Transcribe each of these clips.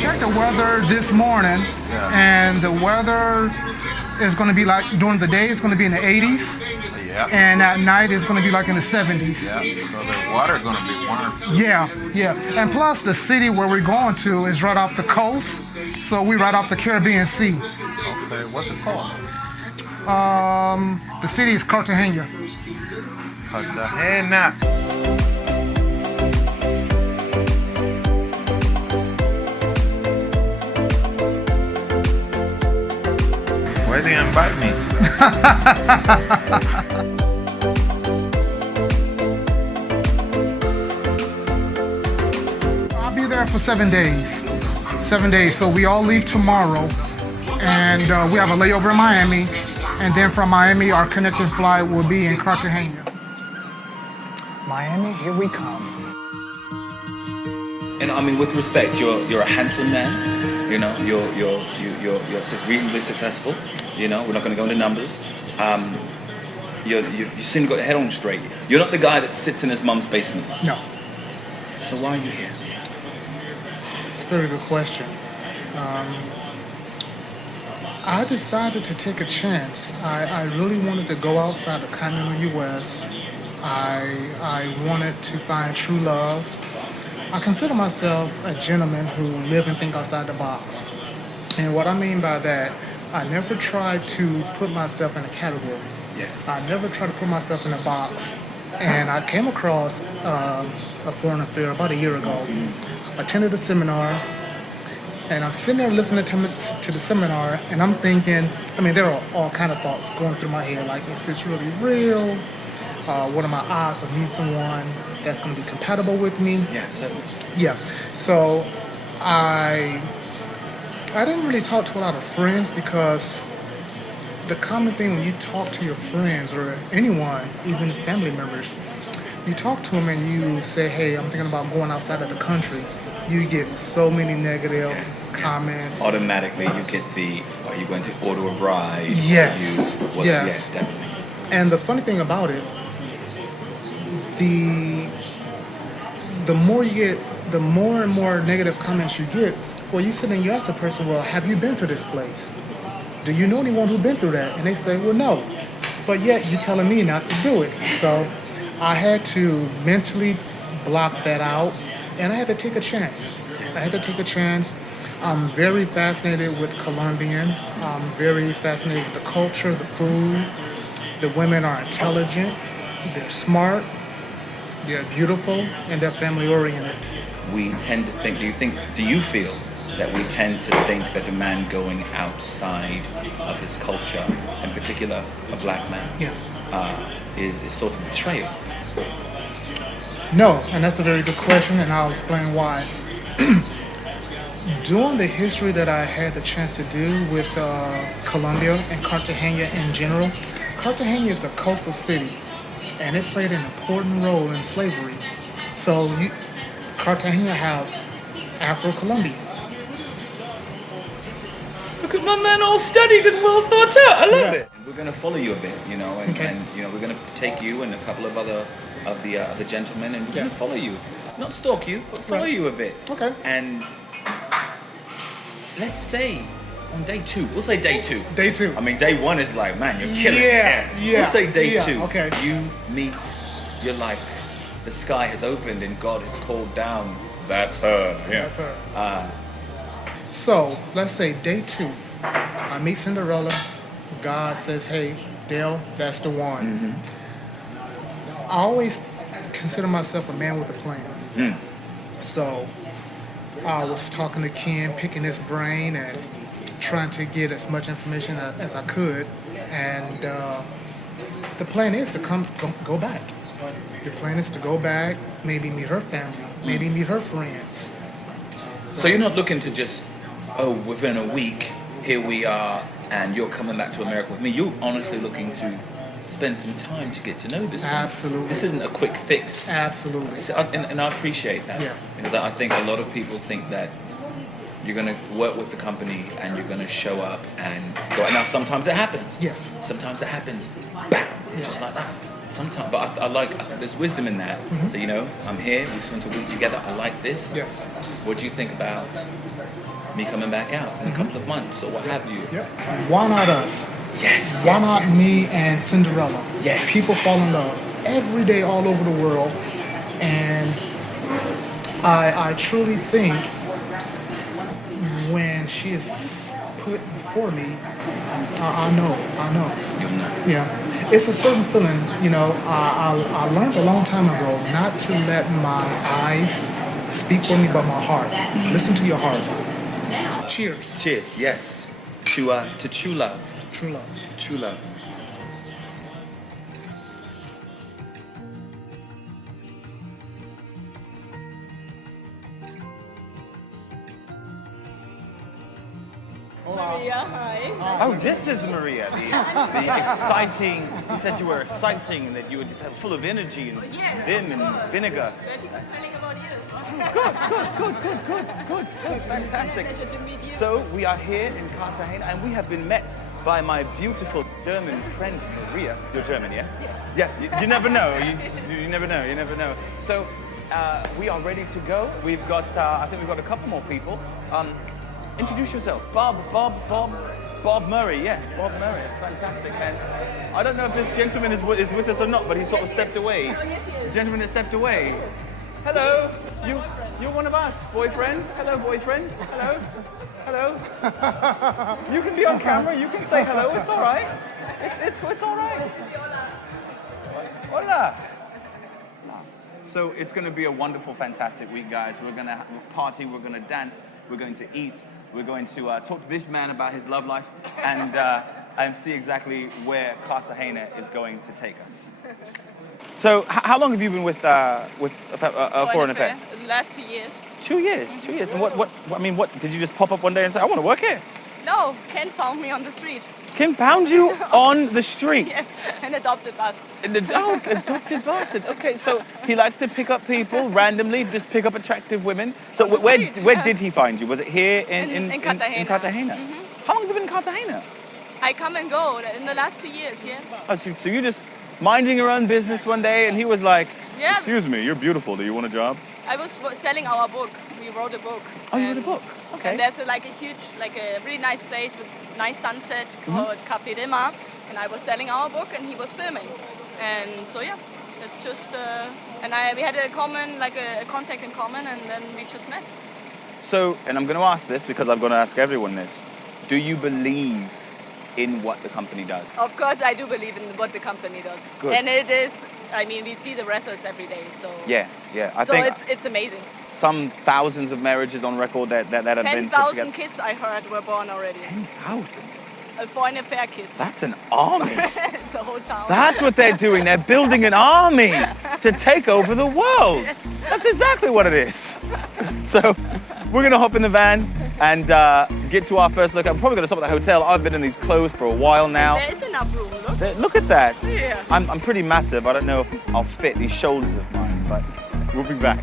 checked the weather this morning, and the weather is going to be like during the day it's going to be in the 80s, and at night it's going to be like in the 70s. Yeah, so the water going to be warm too. Yeah. And plus the city where we're going to is right off the coast, so we're right off the Caribbean Sea. Okay, what's it called? The city is Cartagena. Cartagena. Why they invite me? I'll be there for 7 days. 7 days. So we all leave tomorrow, and we have a layover in Miami, and then from Miami, our connecting flight will be in Cartagena. Miami, here we come. And I mean, with respect, you're a handsome man. You know, you're reasonably successful. You know, we're not going to go into numbers. You seem to got your head on straight. You're not the guy that sits in his mum's basement. No. So why are you here? It's a very good question. I decided to take a chance. I really wanted to go outside the continental U.S. I wanted to find true love. I consider myself a gentleman who live and think outside the box. And what I mean by that, I never tried to put myself in a category. Yeah. I never tried to put myself in a box. And I came across a foreign affair about a year ago. Attended a seminar, and I'm sitting there listening to the seminar, and I'm thinking, I mean, there are all kind of thoughts going through my head, like, is this really real? What are my odds of meeting someone that's going to be compatible with me? Yeah, certainly. Yeah. So I didn't really talk to a lot of friends, because the common thing when you talk to your friends or anyone, even family members, you talk to them and you say, hey, I'm thinking about going outside of the country, you get so many negative comments. Automatically, you get the, are you going to order a bride? Yes. Yes. Yes, definitely. And the funny thing about it, the more you get, the more and more negative comments you get. Well, you sit and you ask a person, well, have you been to this place? Do you know anyone who's been through that? And they say, well, no. But yet you're telling me not to do it. So I had to mentally block that out, and I had to take a chance. I'm very fascinated with Colombian. I'm very fascinated with the culture, the food. The women are intelligent, they're smart, they're beautiful, and they're family oriented. We tend to think, do you feel that we tend to think that a man going outside of his culture, in particular a black man, is sort of betrayal? No, and that's a very good question, and I'll explain why. During the history that I had the chance to do with Colombia and Cartagena in general, Cartagena is a coastal city, and it played an important role in slavery. So Cartagena have Afro-Colombians. Look at my man, all studied and well thought out. I love it. We're going to follow you a bit, you know, and you know, we're going to take you and a couple of other of the gentlemen, and we're going to follow you, not stalk you, but follow you a bit. Okay. And let's say on day 2, we'll say day 2. Day 2. I mean, day 1 is like, man, you're killing it. Yeah. We'll say day 2. Okay. You meet your life. The sky has opened and God has called down. That's her. Yeah. That's her. So let's say day 2, I meet Cinderella. God says, hey, Dale, that's the one. I always consider myself a man with a plan. So I was talking to Ken, picking his brain and trying to get as much information as I could. And the plan is to go back. The plan is to go back, maybe meet her family, maybe meet her friends. So you're not looking to just, within a week, here we are, and you're coming back to America with me. You're honestly looking to spend some time to get to know this woman. Absolutely. This isn't a quick fix. Absolutely. So, and I appreciate that. Yeah. Because I think a lot of people think that you're going to work with the company and you're going to show up and go. Now, sometimes it happens. Yes. Sometimes it happens, bam, just like that. Sometimes, but I think there's wisdom in that. So, you know, I'm here, we spent a week together, I like this. Yes. What do you think about me coming back out in a couple of months or what have you. Yep. Why not us? Yes. Why yes, not yes. me and Cinderella? Yes. People fall in love every day all over the world, and I truly think when she is put before me, I know. You'll know. Yeah, it's a certain feeling. I learned a long time ago not to let my eyes speak for me, but my heart. Listen to your heart. Cheers. Cheers. Yes. To true love. True love. True love. Maria, hi. Oh, this is Maria, the exciting. You said you were exciting and that you were just full of energy and Yes, vim of and course. vinegar. Bertie was telling about you. Good, fantastic. Pleasure to meet you. So we are here in Cartagena and we have been met by my beautiful German friend Maria. You're German, yes? Yes. Yeah, you never know. You never know. You never know. So we are ready to go. We've got, I think we've got a couple more people. Introduce yourself. Bob Murray. Yes, Bob Murray. It's fantastic. And I don't know if this gentleman is with us or not, but he sort of stepped away. Oh, yes, he is. The gentleman has stepped away. Hello. You're one of us. Boyfriend. Hello, boyfriend. Hello. You can be on camera. You can say hello. It's all right. It's all right. Hola. So it's going to be a wonderful, fantastic week, guys. We're going to party. We're going to dance. We're going to eat. We're going to talk to this man about his love life and see exactly where Cartagena is going to take us. So, how long have you been with Foreign Affair? The last 2 years. 2 years. 2 years. And what did you just pop up one day and say, I want to work here? No, Ken found me on the street. Kim found you on the street. Yes, and adopted us. Adopted bastard. Okay, so he likes to pick up people randomly, just pick up attractive women. So On the where street, did he find you? Was it here in Cartagena. In Cartagena? How long have you been in Cartagena? I come and go in the last 2 years, yeah. Oh, so you just minding your own business one day, and he was like, Yeah. "Excuse me, you're beautiful. Do you want a job?" I was selling our book. We wrote a book. Oh, you wrote a book? Okay. And there's a really nice place with nice sunset called Café de Mar. And I was selling our book and he was filming. And so yeah, it's just, we had a contact in common and then we just met. So, and I'm going to ask this because I'm going to ask everyone this. Do you believe in what the company does? Of course I do believe in what the company does. Good. And it is, we see the results every day, so. Yeah. I So think it's amazing. some thousands of marriages on record that have been put 10,000 together. kids I heard were born already. 10,000? Foreign Affair kids. That's an army. It's a whole town. That's what they're doing. They're building an army to take over the world. That's exactly what it is. So we're going to hop in the van and get to our first look. I'm probably going to stop at the hotel. I've been in these clothes for a while now. There is enough room, look. Look at that. Yeah. I'm pretty massive. I don't know if I'll fit these shoulders of mine, but we'll be back.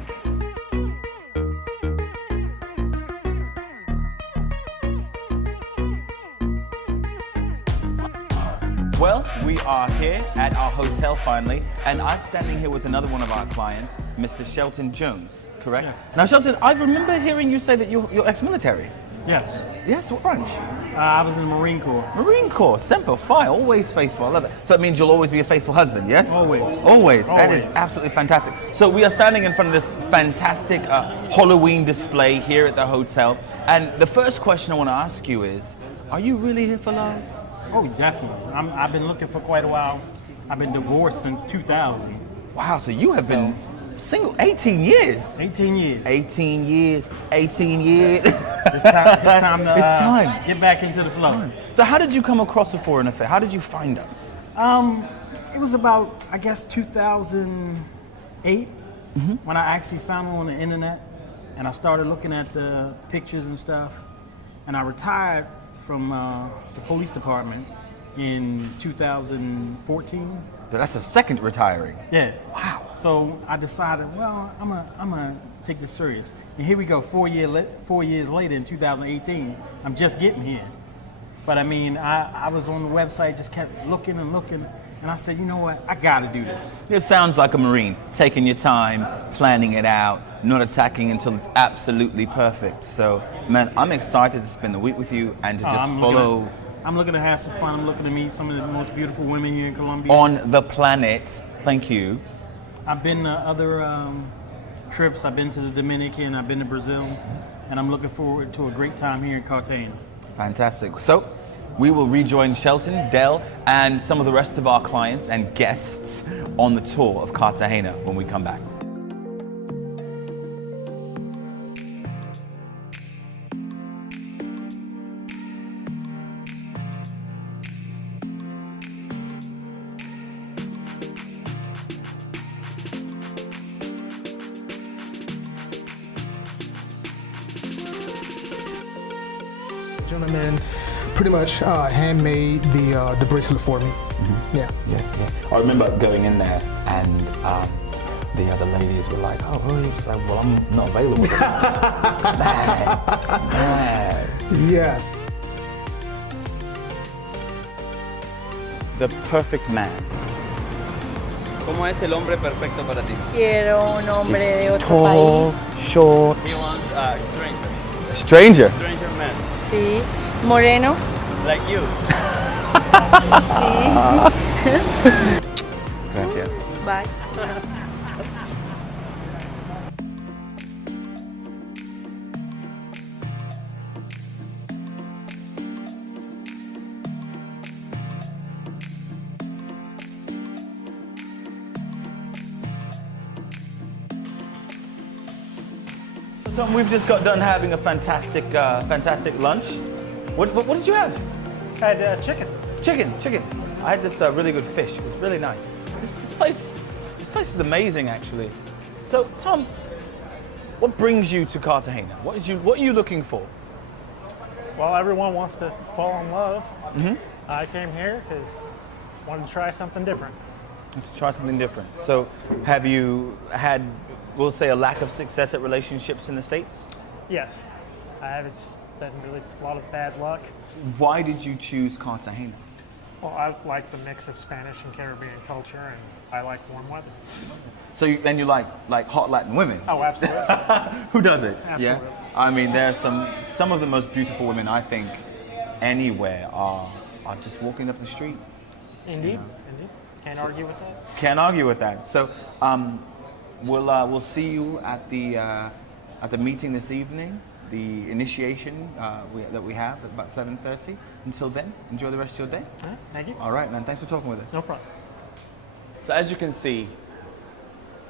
Well, we are here at our hotel finally, and I'm standing here with another one of our clients, Mr. Shelton Jones, correct? Yes. Now, Shelton, I remember hearing you say that you're ex-military. Yes. Yes, what branch? I was in the Marine Corps. Marine Corps, Semper Fi, always faithful. I love it. So that means you'll always be a faithful husband, yes? Always. Always. That is Always. absolutely fantastic. So we are standing in front of this fantastic Halloween display here at the hotel. And the first question I want to ask you is, are you really here for love? Oh, definitely. I've been looking for quite a while. I've been divorced since 2000. Wow, so you have been single 18 years. 18 years. 18 years, 18 years. It's time to It's time. get back into the flow. So how did you come across a Foreign Affair? How did you find us? It was about, I guess, 2008 when I actually found it on the internet, and I started looking at the pictures and stuff. And I retired from the police department in 2014. So that's a second retiring. Yeah. Wow. So I decided, well, I'm gonna take this serious. And here we go, 4 years later in 2018, I'm just getting here. But I was on the website, just kept looking and looking, and I said, you know what, I gotta do this. It sounds like a Marine, taking your time, planning it out, not attacking until it's absolutely perfect. So, man, I'm excited to spend the week with you and to just follow. I'm looking to have some fun. I'm looking to meet some of the most beautiful women here in Colombia. On the planet. Thank you. I've been to other trips. I've been to the Dominican, I've been to Brazil, and I'm looking forward to a great time here in Cartagena. Fantastic. So, we will rejoin Shelton, Dell, and some of the rest of our clients and guests on the tour of Cartagena when we come back. Gentleman pretty much handmade the bracelet for me. Yeah. I remember going in there and the other ladies were like, "Oh, really?" She's like, "Well, I'm not available." Man. Yes. The perfect man. ¿Cómo es el hombre perfecto para ti? Quiero un hombre de otro Tall, país. short, He wants stranger. stranger. Stranger man. Sí. Moreno. Like you. Sí. Gracias. Bye. So we've just got done having a fantastic lunch. What did you have? I had chicken. Chicken. I had this really good fish. It was really nice. This place is amazing, actually. So, Tom, what brings you to Cartagena? What are you looking for? Well, everyone wants to fall in love. I came here because I wanted to try something different. To try something different. So, have you had, we'll say, a lack of success at relationships in the States? Yes, I have. It's been really a lot of bad luck. Why did you choose Cartagena? Well, I like the mix of Spanish and Caribbean culture, and I like warm weather. So then you like hot Latin women? Oh, absolutely. Who doesn't? Absolutely. Yeah. I mean, there are some of the most beautiful women I think anywhere are just walking up the street. Indeed. Can't argue with that. Can't argue with that. So we'll see you at the meeting this evening, the initiation that we have at about 7:30. Until then, enjoy the rest of your day. All right, thank you. All right, man. Thanks for talking with us. No problem. So as you can see,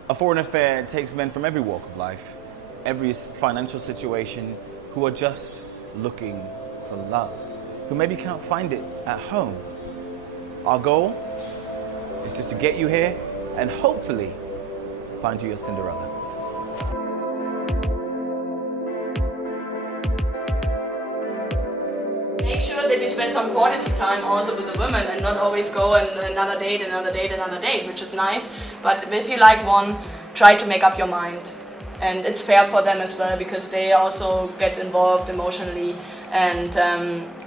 a foreign affair takes men from every walk of life, every financial situation, who are just looking for love, who maybe can't find it at home. Our goal is just to get you here and hopefully find you your Cinderella. Make sure that you spend some quality time also with the women and not always go on another date, which is nice. But if you like one, try to make up your mind. And it's fair for them as well because they also get involved emotionally. And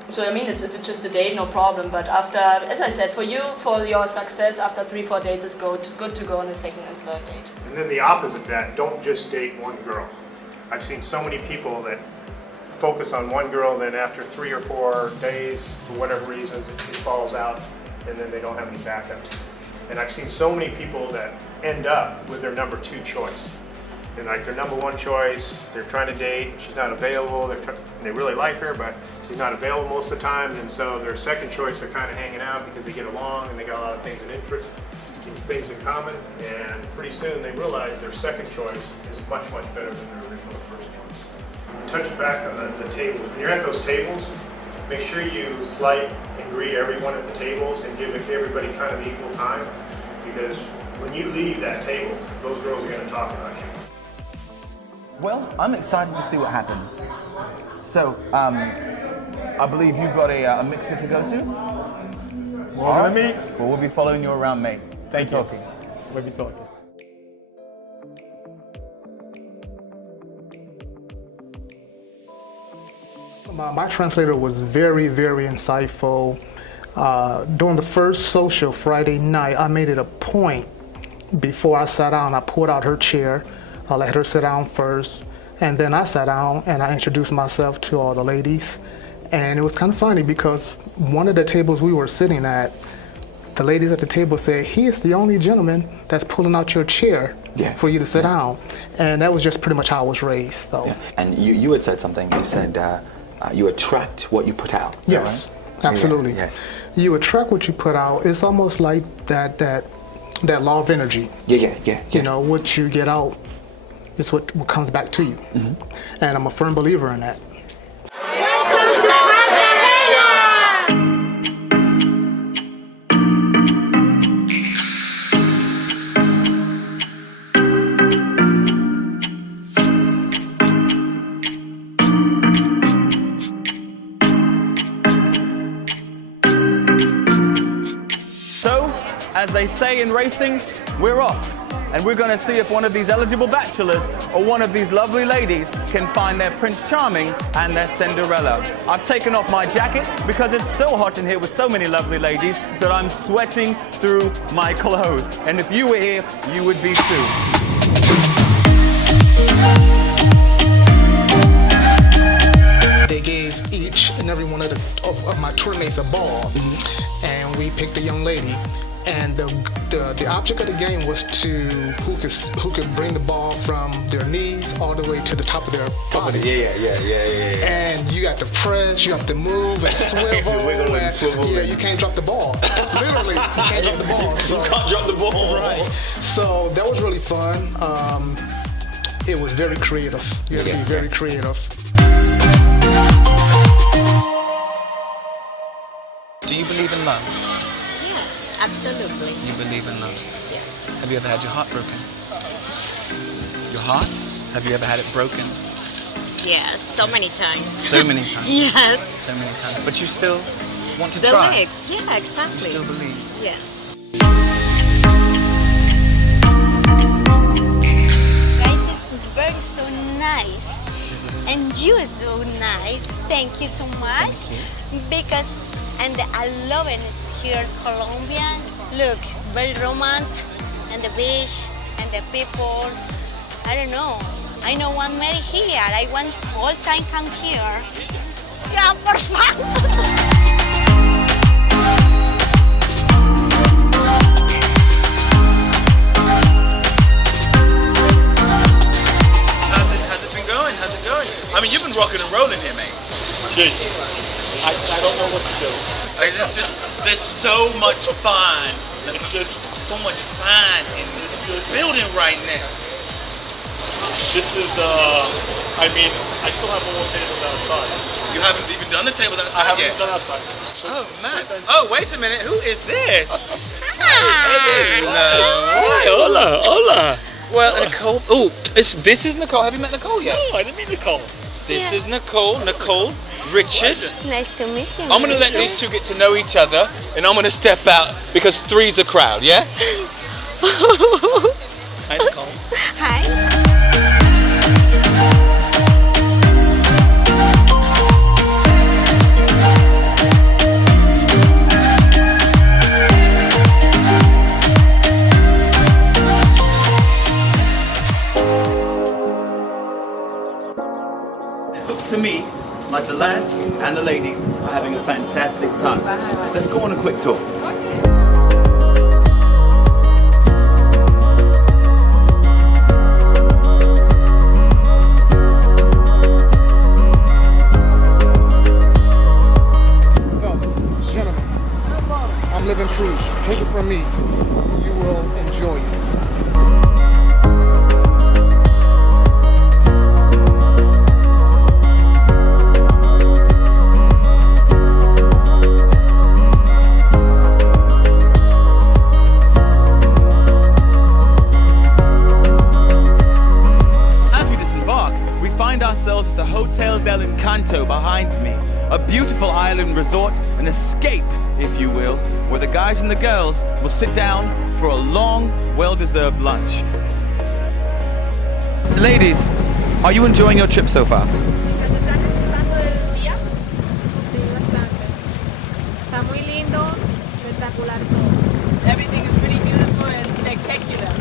so, I mean, if it's just a date, no problem. But after, as I said, for your success, after 3-4 dates, it's good to go on a second and third date. And then the opposite of that, don't just date one girl. I've seen so many people that focus on one girl, then after 3 or 4 days, for whatever reasons, it falls out, and then they don't have any backups. And I've seen so many people that end up with their number 2 choice. And like their number 1 choice, they're trying to date, she's not available, they really like her, but she's not available most of the time, and so their second choice, they're kind of hanging out because they get along and they got a lot of things in interest, things in common, and pretty soon they realize their second choice is much, much better than their original first choice. Touch back on the tables. When you're at those tables, make sure you light and greet everyone at the tables and give everybody kind of equal time, because when you leave that table, those girls are going to talk about you. Well, I'm excited to see what happens. So, I believe you've got a mixer to go to? Well, let me. Well, we'll be following you around, mate. Thank you. Talking. We'll be talking. My translator was very, very insightful. During the first social Friday night, I made it a point before I sat down, I pulled out her chair, I let her sit down first, and then I sat down and I introduced myself to all the ladies. And it was kind of funny because one of the tables we were sitting at, the ladies at the table said, he is the only gentleman that's pulling out your chair for you to sit down. And that was just pretty much how I was raised, though. Yeah. And you had said something, you said you attract what you put out. Yes, right? absolutely. Yeah. You attract what you put out. It's almost like that law of energy. Yeah. You know, what you get out is what comes back to you. And I'm a firm believer in that. Welcome to So, as they say in racing, we're off. And we're going to see if one of these eligible bachelors or one of these lovely ladies can find their Prince Charming and their Cinderella. I've taken off my jacket because it's so hot in here with so many lovely ladies that I'm sweating through my clothes. And if you were here, you would be too. They gave each and every one of my tour mates a ball, and we picked a young lady. And the object of the game was to who could bring the ball from their knees all the way to the top of their body. Yeah. And you got to press, you have to move and swivel. Wiggle and swivel. Yeah, you can't drop the ball. Literally, you can't drop the ball. So, You can't drop the ball. right. So that was really fun. It was very creative. You had to be very creative. Do you believe in love? Yes, absolutely. You believe in love? Yes. Have you ever had your heart broken? Your heart? Have you ever had it broken? Yes, so many times. So many times. Yes. So many times. But you still want to try? Believe. Yeah, exactly. You still believe? Yes. Guys, it's very so nice. And you are so nice. Thank you so much. Thank you. Because, and I love it here, Colombia. Look, it's very romantic. And the beach, and the people. I don't know. I know one marry here. I want all time come here. Yeah, por favor. How's it been going? How's it going? I mean, you've been rocking and rolling here, mate. Gee, I don't know what to do. It's just there's so much fun. It's just, So much fun in this building right now. this is, I mean, I still have more tables outside. You haven't even done the tables I outside haven't yet. done outside. Oh man. Oh wait a minute. Who is this? Hola. Well, Nicole. Oh, this is Nicole. Have you met Nicole yet? Oh, I didn't mean to call. This is Nicole. Nicole, Richard. Nice to meet you. I'm gonna let these two get to know each other, and I'm gonna step out because three's a crowd. Yeah. Hi, Nicole. Hi. It looks to me like the lads and the ladies are having a fantastic time. Let's go on a quick tour. Fellas, gentlemen, I'm living proof. Take it from me. You will enjoy it. As we disembark, we find ourselves at the Hotel del Encanto behind me, a beautiful island resort, an escape, if you will, where the guys and the girls will sit down for a long, well-deserved lunch. Ladies, are you enjoying your trip so far? Está muy lindo, espectacular todo. Everything is really beautiful and spectacular.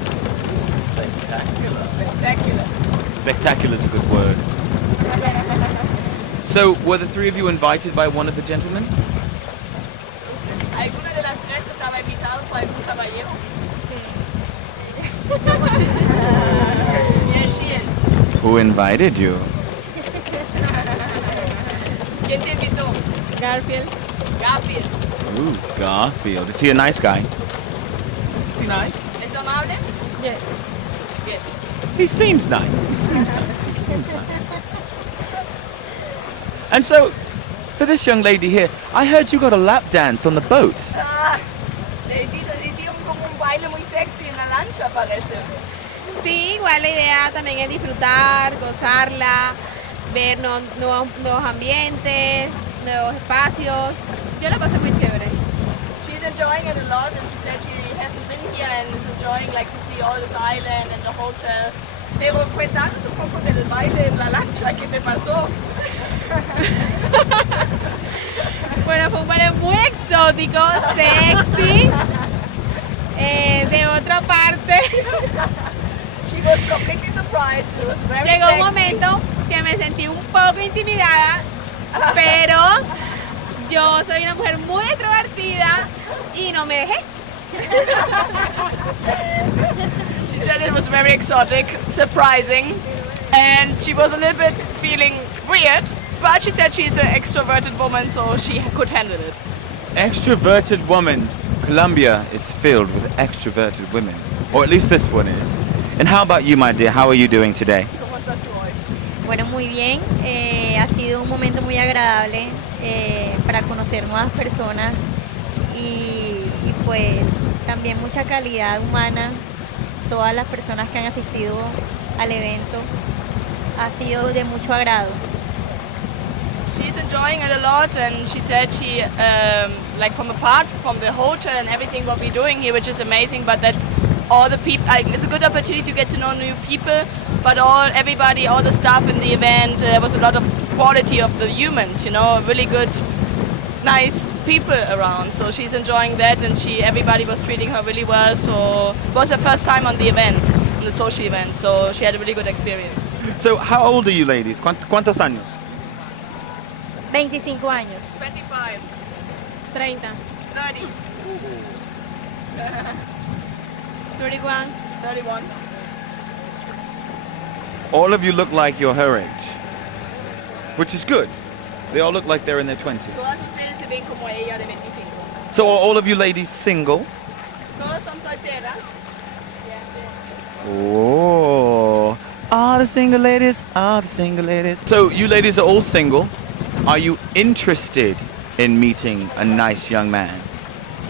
Spectacular. Spectacular. spectacular is a good word. So, were the three of you invited by one of the gentlemen? ¿Alguna de las tres estaba invitado por algún caballero? Yes, she is. Who invited you? ¿Quién te invitó? Garfield. Garfield. Ooh, Garfield. Is he a nice guy? ¿Es amable? Yes. Yes. He seems nice. He seems nice. He seems nice. And so, for this young lady here, I heard you got a lap dance on the boat. Le hicieron como un baile muy sexy en la lancha, parece. Sí, igual la idea también es disfrutar, gozarla, ver nuevos ambientes, nuevos espacios. Yo la pasé muy chévere. She's enjoying it a lot, and she said she hasn't been here and is enjoying like to see all this island and the hotel. Pero cuéntanos un poco del baile en la lancha, ¿qué te pasó? Bueno, fue un baile muy exótico, sexy. De otra parte, She was completely surprised. It was very llegó un sexy. momento que me sentí un poco intimidada, pero yo soy una mujer muy extrovertida y no me dejé. She said it was very exotic, surprising, and she was a little bit feeling weird, but she said she's an extroverted woman, so she could handle it. Extroverted woman. Colombia is filled with extroverted women. Or at least this one is. And how about you, my dear? How are you doing today? ¿Cómo estás tú hoy? Bueno, muy bien. Ha sido un momento muy agradable para conocer nuevas personas y pues también mucha calidad humana. Todas las personas que han asistido al evento ha sido de mucho agrado. She's enjoying it a lot, and she said she, like from apart from the hotel and everything what we're doing here, which is amazing, but that all the people, it's a good opportunity to get to know new people, but everybody, all the staff in the event, there was a lot of quality of the humans, you know, really good, nice people around. So she's enjoying that, and everybody was treating her really well. So it was her first time on the event, on the social event. So she had a really good experience. So how old are you ladies? ¿Cuántos años? 25 años. 25, 30, 30, 31. 31. All of you look like you're her age. Which is good. They all look like they're in their 20s. Todas ustedes se ven como ella de 25. So are all of you ladies single? Todas son solteras. Oh. Are the single ladies? Are the single ladies? So you ladies are all single. Are you interested in meeting a nice young man?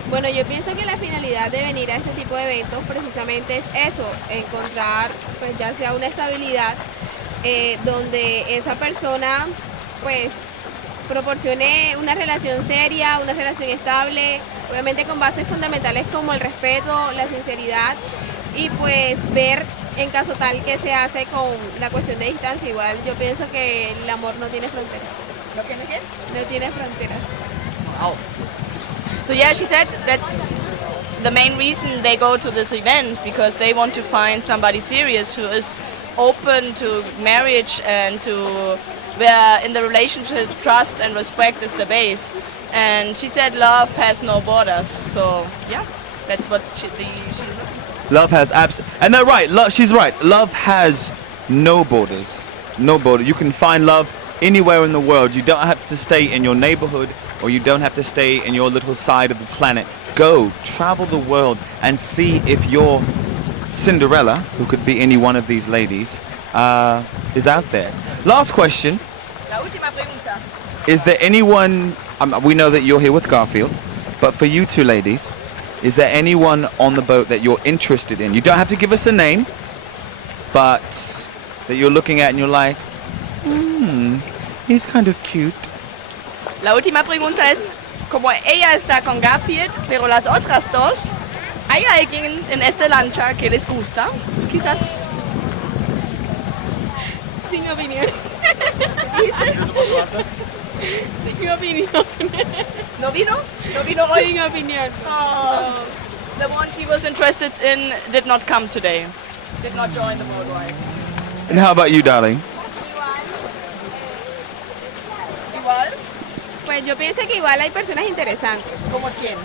Bueno, yo pienso que la finalidad de venir a este tipo de eventos precisamente es eso, encontrar pues ya sea una estabilidad donde esa persona pues proporcione una relación seria, una relación estable, obviamente con bases fundamentales como el respeto, la sinceridad y pues ver en caso tal que se hace con la cuestión de distancia. Igual yo pienso que el amor no tiene fronteras. ¿No tiene qué? No tiene fronteras. Wow. So yeah, she said that's the main reason they go to this event, because they want to find somebody serious who is open to marriage and to where in the relationship trust and respect is the base. And she said love has no borders. So yeah, that's what she's looking. Love has and they're right. She's right. Love has no borders. No border. You can find love anywhere in the world. You don't have to stay in your neighborhood, or you don't have to stay in your little side of the planet. Go, travel the world, and see if your Cinderella, who could be any one of these ladies, is out there. Last question. La última pregunta. Is there anyone, we know that you're here with Garfield, but for you two ladies, is there anyone on the boat that you're interested in? You don't have to give us a name, but that you're looking at and you're like, he's kind of cute. La última pregunta es, como ella está con Garfield, pero las otras dos, ¿hay alguien en esta lancha que les gusta? Quizás. Sin opinión. Sin opinión. ¿No vino? ¿No vino hoy? Sin opinión. Oh, the one she was interested in did not come today. Did not join the boat ride. And how about you, darling? Igual. Pues yo pienso que igual hay personas interesantes. ¿Como quién?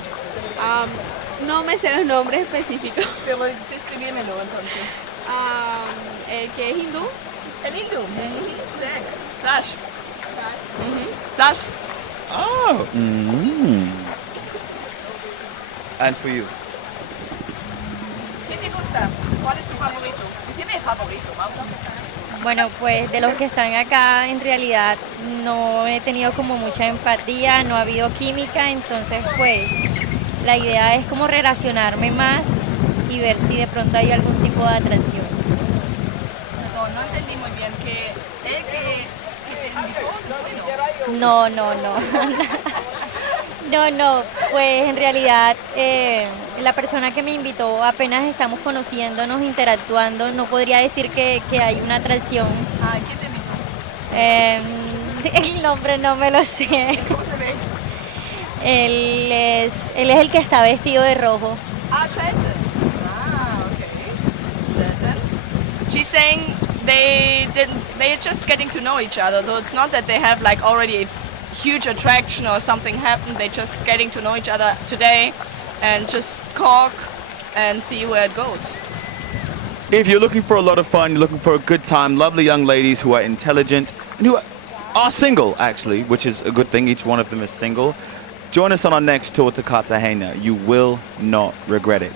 No me sé los nombres específicos. Pero describímelo entonces. El que es hindú. El hindú. Sash. Sash. Oh. And for you? ¿Qué te gusta? ¿Cuál es tu favorito? Dime favorito, vamos a empezar. Bueno, pues de los que están acá en realidad no he tenido como mucha empatía, no ha habido química, entonces pues la idea es como relacionarme más y ver si de pronto hay algún tipo de atracción. No entendí muy bien que él que te invitó. No. No, pues en realidad la persona que me invitó apenas estamos conociéndonos, interactuando, no podría decir que hay una atracción. ¿Quién te invitó? El nombre no me lo sé. ¿Cómo se ve? Él es el que está vestido de rojo. Shelton. Okay. Shelton. She's saying they're just getting to know each other, so it's not that they have like already huge attraction or something happened. They're just getting to know each other today and just talk and see where it goes. If you're looking for a lot of fun, you're looking for a good time, lovely young ladies who are intelligent and who are single, actually, which is a good thing. Each one of them is single. Join us on our next tour to Cartagena. You will not regret it.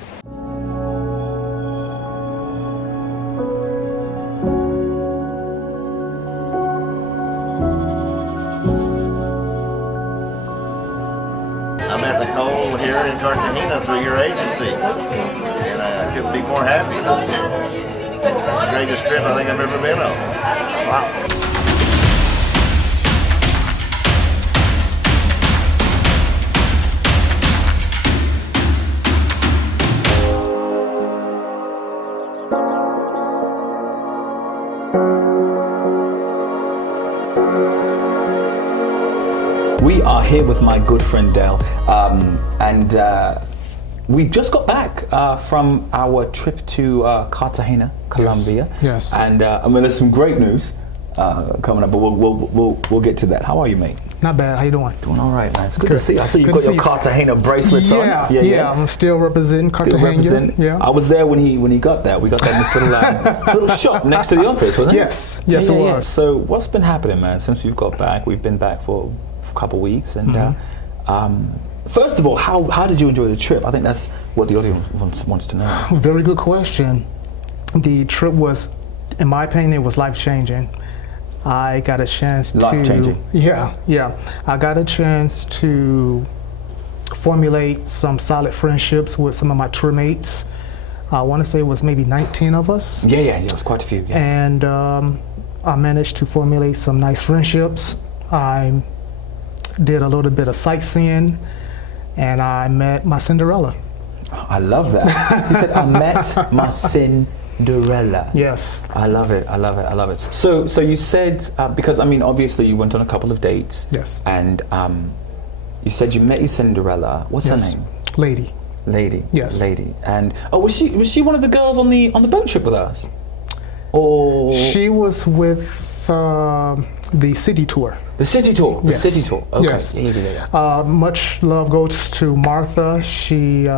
I met Nicole here in Cartagena through your agency, and I couldn't be more happy. It's the greatest trip I think I've ever been on. Wow. We are here with my good friend Dale, and we just got back from our trip to Cartagena, Colombia. Yes. And I mean, there's some great news coming up, but we'll get to that. How are you, mate? Not bad. How you doing? Doing all right, man. It's good to see you. I see you've got your Cartagena bracelets on. Yeah. I'm still representing Cartagena. Yeah. I was there when he got that. We got that in this little shop next to the office, wasn't it? Yes, it was. So what's been happening, man? Since we've got back, we've been back for a couple of weeks, and first of all, how did you enjoy the trip? I think that's what the audience wants to know. Very good question. The trip was, in my opinion, it was life-changing. I got a chance to... Life-changing? Yeah. I got a chance to formulate some solid friendships with some of my tour mates. I want to say it was maybe 19 of us. Yeah, it was quite a few. Yeah. And I managed to formulate some nice friendships. I did a little bit of sightseeing, and I met my Cinderella. I love that. He said, I met my Cinderella. Yes. I love it. So you said, because I mean, obviously you went on a couple of dates. Yes. And you said you met your Cinderella. What's her name? Lady. Yes. Lady. And was she one of the girls on the boat trip with us? Or she was with the city tour. The city tour. The city tour. Okay. Yes. Yeah. Much love goes to Martha. She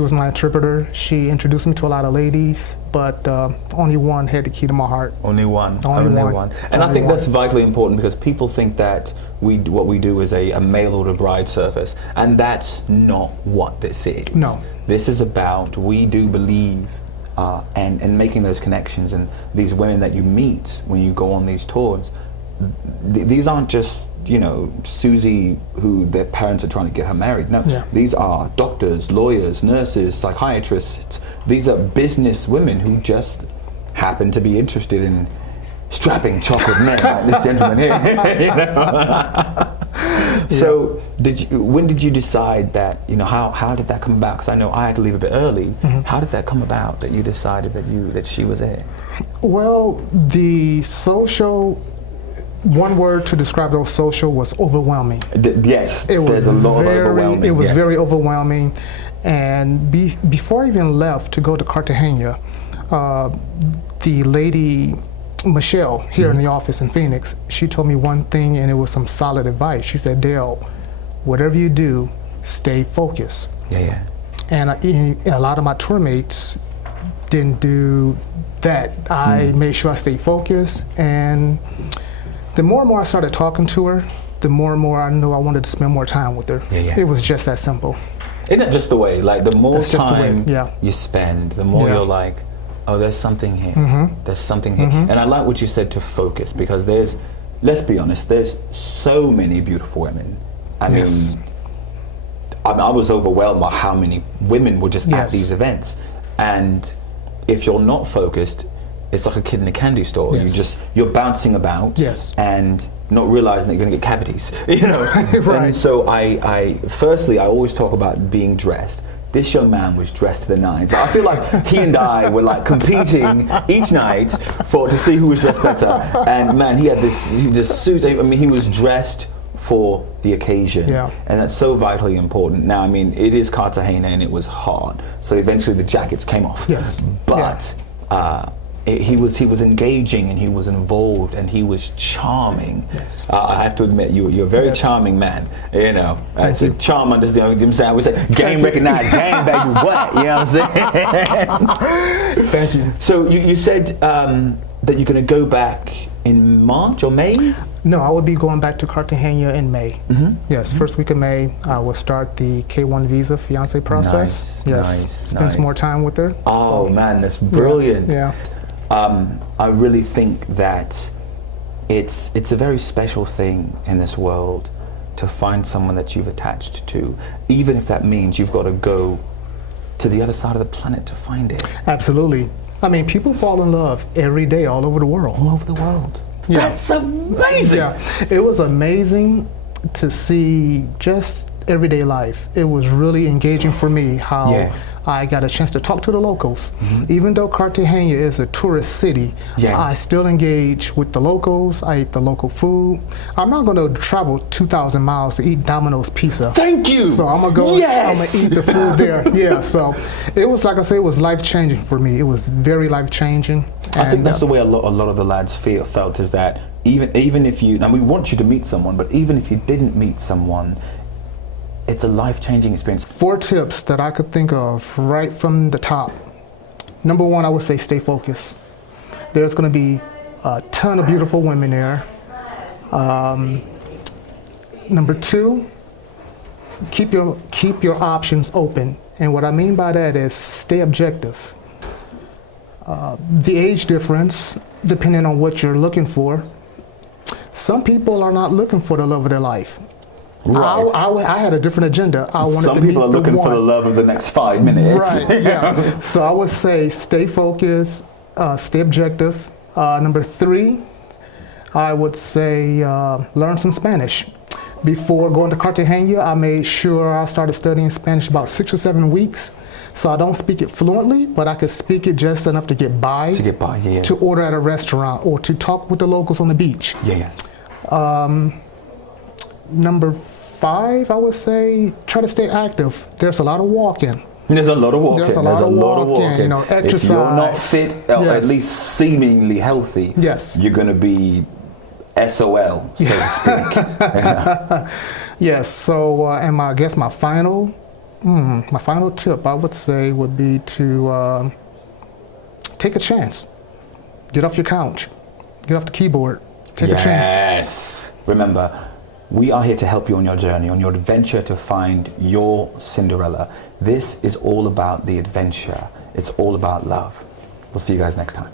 was my interpreter. She introduced me to a lot of ladies, but only one had the key to my heart. Only one. And I think that's vitally important, because people think that what we do is a mail order bride service, and that's not what this is. No. This is about, we do believe and making those connections, and these women that you meet when you go on these tours, these aren't just, Susie who their parents are trying to get her married. No, These are doctors, lawyers, nurses, psychiatrists. These are business women who just happen to be interested in strapping chocolate men like this gentleman here. So when did you decide that, how did that come about? Because I know I had to leave a bit early. How did that come about that you decided that she was it? Well, the social, one word to describe those social was overwhelming. Yes, there's a lot of overwhelming. It was very overwhelming. And before I even left to go to Cartagena, the lady Michelle here in the office in Phoenix, she told me one thing, and it was some solid advice. She said, Dale, whatever you do, stay focused. Yeah. And a lot of my tour mates didn't do that. I made sure I stayed focused, and the more and more I started talking to her, the more and more I knew I wanted to spend more time with her. Yeah. It was just that simple. Isn't it just the way? Like the more That's just the way, time yeah. you spend, the more you're like, oh, there's something here. There's something here. And I like what you said to focus, because there's, let's be honest, there's so many beautiful women. I mean, I was overwhelmed by how many women were just at these events. And if you're not focused, it's like a kid in a candy store. You're bouncing about and not realizing that you're going to get cavities, you know. And so firstly, I always talk about being dressed. This young man was dressed to the nines. I feel like he and I were like competing each night to see who was dressed better. And man, he had this suit. I mean, he was dressed for the occasion, and that's so vitally important. Now, I mean, it is Cartagena, and it was hard, so eventually the jackets came off. But he was engaging, and he was involved, and he was charming. I have to admit, you're a very charming man. You know, it's a charm. Understand what I'm saying? We say game recognized, game baby, what? You know what I'm saying? Thank you. So you said that you're going to go back in March or May? No, I will be going back to Cartagena in May. Yes, first week of May, I will start the K1 visa fiance process. Spend some more time with her. Oh man, that's brilliant. Yeah. I really think that it's a very special thing in this world to find someone that you've attached to, even if that means you've got to go to the other side of the planet to find it. Absolutely. I mean, people fall in love every day all over the world. All over the world. Yeah. That's amazing. Yeah, it was amazing to see just everyday life. It was really engaging for me how I got a chance to talk to the locals. Even though Cartagena is a tourist city, I still engage with the locals. I eat the local food. I'm not going to travel 2,000 miles to eat Domino's pizza. Thank you. So I'm going to go, I'm going to eat the food there. So it was, like I say, it was life-changing for me. It was very life-changing. I think that's the way a lot of the lads felt, is that even if you, and we want you to meet someone, but even if you didn't meet someone, it's a life-changing experience. 4 tips that I could think of right from the top. Number 1, I would say stay focused. There's going to be a ton of beautiful women there. Number 2, keep your options open. And what I mean by that is stay objective. The age difference, depending on what you're looking for, some people are not looking for the love of their life. Right. I had a different agenda. Some people are looking for the love of the next 5 minutes. Right, yeah. So I would say stay focused, stay objective. Number 3, I would say learn some Spanish. Before going to Cartagena, I made sure I started studying Spanish about 6 or 7 weeks. So I don't speak it fluently, but I could speak it just enough to get by. To order at a restaurant or to talk with the locals on the beach. Number 5, I would say try to stay active. There's a lot of walking. There's a lot of walking. There's a lot of walking. You know, exercise. If you're not fit, or at least seemingly healthy, you're going to be SOL, so to speak. Yes. So, and I guess my final tip I would say would be to take a chance. Get off your couch. Get off the keyboard. Take a chance. Yes. Remember, we are here to help you on your journey, on your adventure to find your Cinderella. This is all about the adventure. It's all about love. We'll see you guys next time.